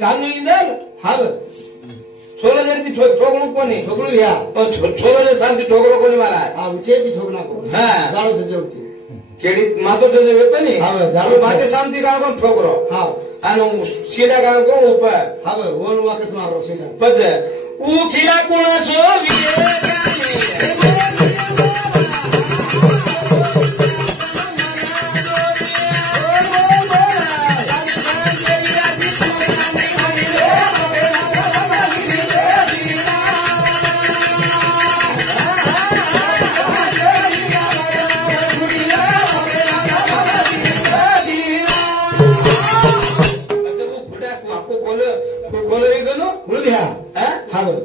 घालून इंदल हा बर छोलो जरी ती ठोकणं कोणी ठोकळू घ्या छोलो जरी सांगते ठोकरो कोणी मला हा उचेती ठोक नको हा जाळू जेवती केडी मातो जो येतो नी हा बर झालो माते शांती का कोण ठोकरो हा आणि शिदा का कोण ऊपर हा बर वन वाकच मारो सीधा पद ऊ खिला कोणासो विवेकाने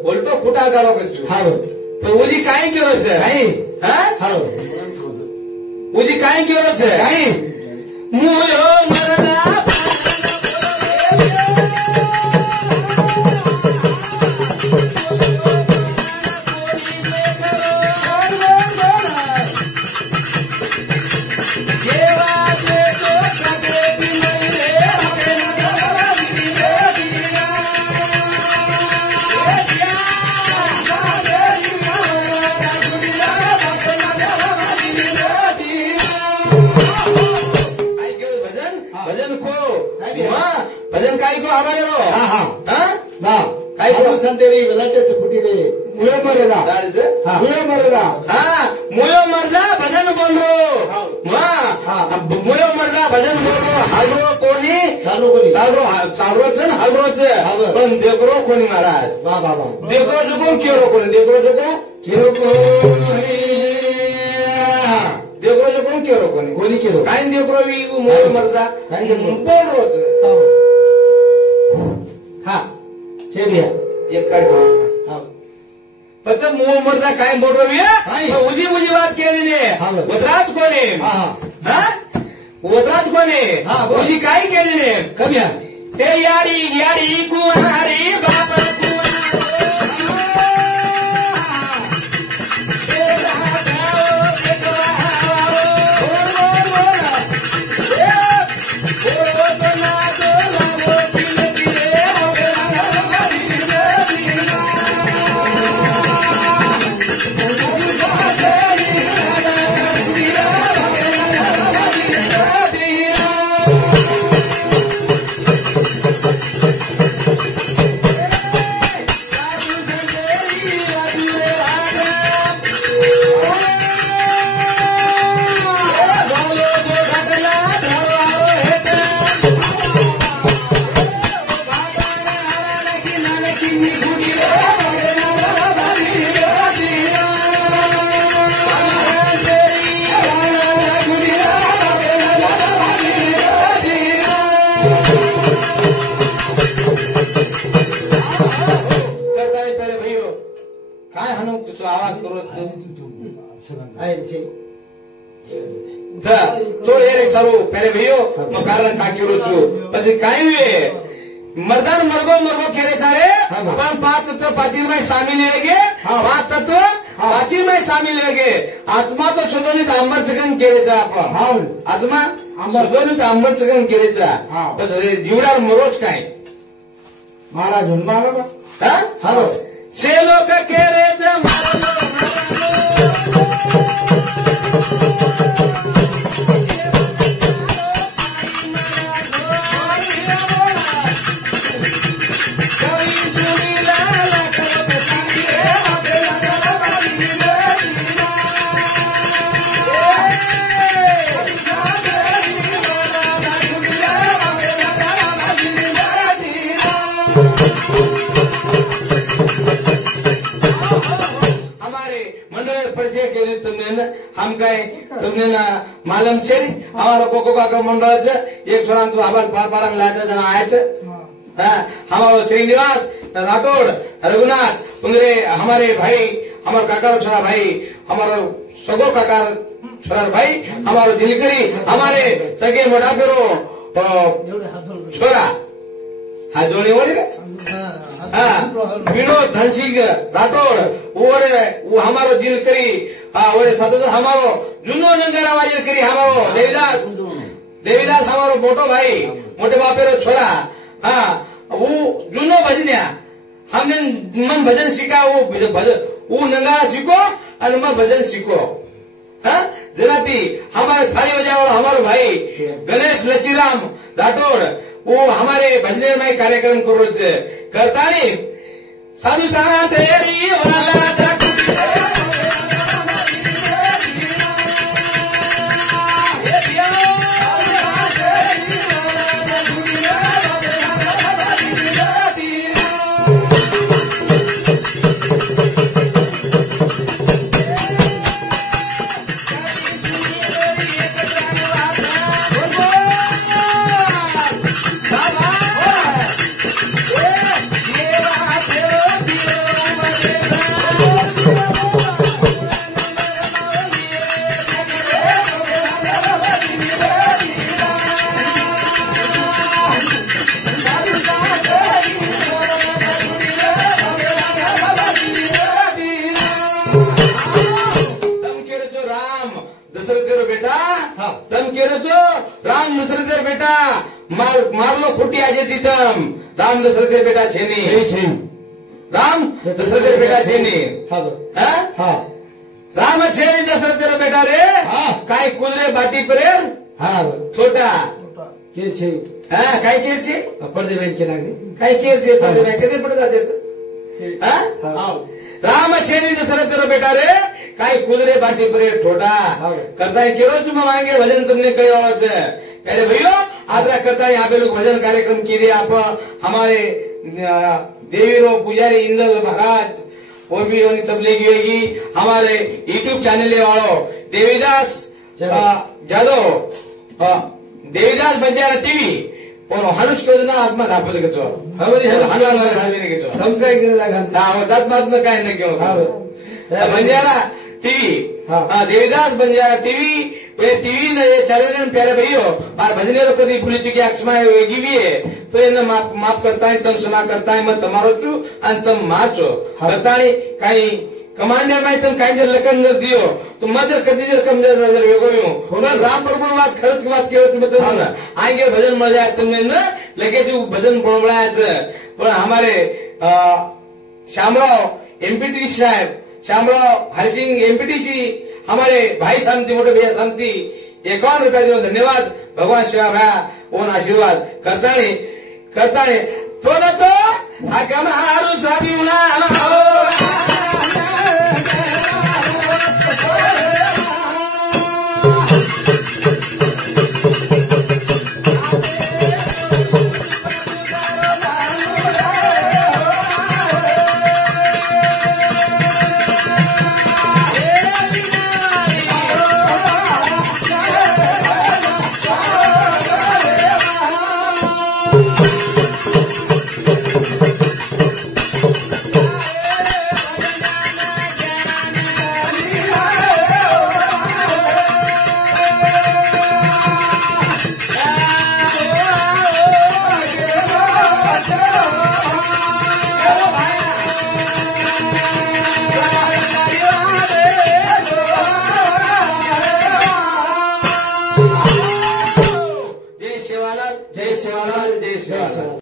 बोलतो खुटा गाडो करतो हा बर तो उजी काय केलं काही हा हा उजी काय केलं काही मुयो मरदा भजन काय को आभार हा हा हा काय आपण संतेरी गलाट्याचं फुटीले मुळे मरेदा चालतं मुळे मरेदा हा मुयो मरदा भजन बोलरो मुयो मरदा भजन बोलरो हालरो कोणी चालू कोणी चालरोच हालरोच पण देखरो कोणी महाराज वा वा वा देखरो जुगो केरो कोणी देखरो जुगो केरो कोणी कोणी केरो काय देखरो वी मुयो मरदा काय बोलरोच हा छेदिया एक काय करू पच मुळ मरदा काय बोलरो वी उजी उजी बात केली ने उतरात कोणी हा उतरात कोणी उजी काय केली ने कम्या ते याडी याडी कुहारी बाबा तो ये सरो पहले भैयो कारण का क्यों छु પછી કાઈ વે मर्दान मरगो मरगो खेरे थारे पण पाच तत्व पाचीर में शामिल लेगे पाच तत्व पाचीर में शामिल लेगे आत्मा तो शोधोनित आंबर सकन केरेचा आपण आत्मा शोधोनित आंबर सकन केरेचा पण जीवडार मरोज काय महाराज हुनमाला हा हारो से लोक केरेचा हम काय तुमने ना मालूम छे हमारा कोको का मंडल से एक छोरा तो आबाद पाड़ा में लाता जना आए थे हमारा श्रीनिवास राठौड़ रघुनाथ उंगरे हमारे भाई हमारे काका छोरा भाई हमारा सगो काका छोरा भाई हमारा दिलकरी हमारे सगे मोटापेरो छोरा हाँ जोड़ी बोली विनोद धनसिंह राठौड़ वो हमारो दिलकरी वो सतत हमारो जुनो नंगरा वाजे करी हमारो देवीदास हमारो मोटो भाई मोटे बापेरो छोरा वो जूनो भजन्या हमने मन भजन सीखा वो भजन वो नंगारा सीखो और मैं भजन सीखो हाँ जनाती हमारे थाली बजाओ हमारे भाई गणेश लचीराम राठौड़ वो हमारे भजने में कार्यक्रम करो करता नहीं साधु सारा तेरी वाला राम दशरथ बेटा छेनी राम दशरथ बेटा छेनी राम छेनी दशरथ बेटा रे काय कुदरे बाटी परेर छोटा के छे काय केर छे પડદે બેન કે લાગે काय केर छे પડदे बेन केते પડदा देत राम छेनी दशरथ बेटा रे काय कुदरे बाटी परेर छोटा करता है केरो तुम मांगे भजन तुमने कई और कहते भैया आदरा करता है यहाँ पे लोग भजन कार्यक्रम किए आप हमारे देवी रो पुजारी इंदल महाराज और भी तबलीगी होगी हमारे यूट्यूब चैनल वालों देवीदास जादव देवीदास बंजारा टीवी और हनुष को ना आत्मा नापद के चो हमारी हनुमान हाजिर के चो हम काय करे लागा हां वो दात मात न काय न क्यों बंजारा टीवी देवीदास बंजारा टीवी ये टीवी ने ये चैनल प्यारे भैया और भजने रो कभी भूली चुकी अक्षमा होगी भी है तो ये ना माफ करता है तम क्षमा करता है मैं तमारो चू और तम माचो करता नहीं कहीं कमांडर में तुम कहीं जर लकन जर दियो तो मदर कदी जर कम जर वेगो ना राम प्रभु बात खर्च की बात केवल तुम तो ना आएंगे भजन मर जाए तुमने ना लगे जो भजन पढ़ा है पर हमारे श्यामराव एमपीटी साहब श्यामराव हरिसिंह एमपीटीसी हमारे भाई शांति मोटे भैया शांति 51 रुपया दो धन्यवाद भगवान शिवा भैया वो आशीर्वाद करता नहीं थोड़ा तो हमारू स्वामी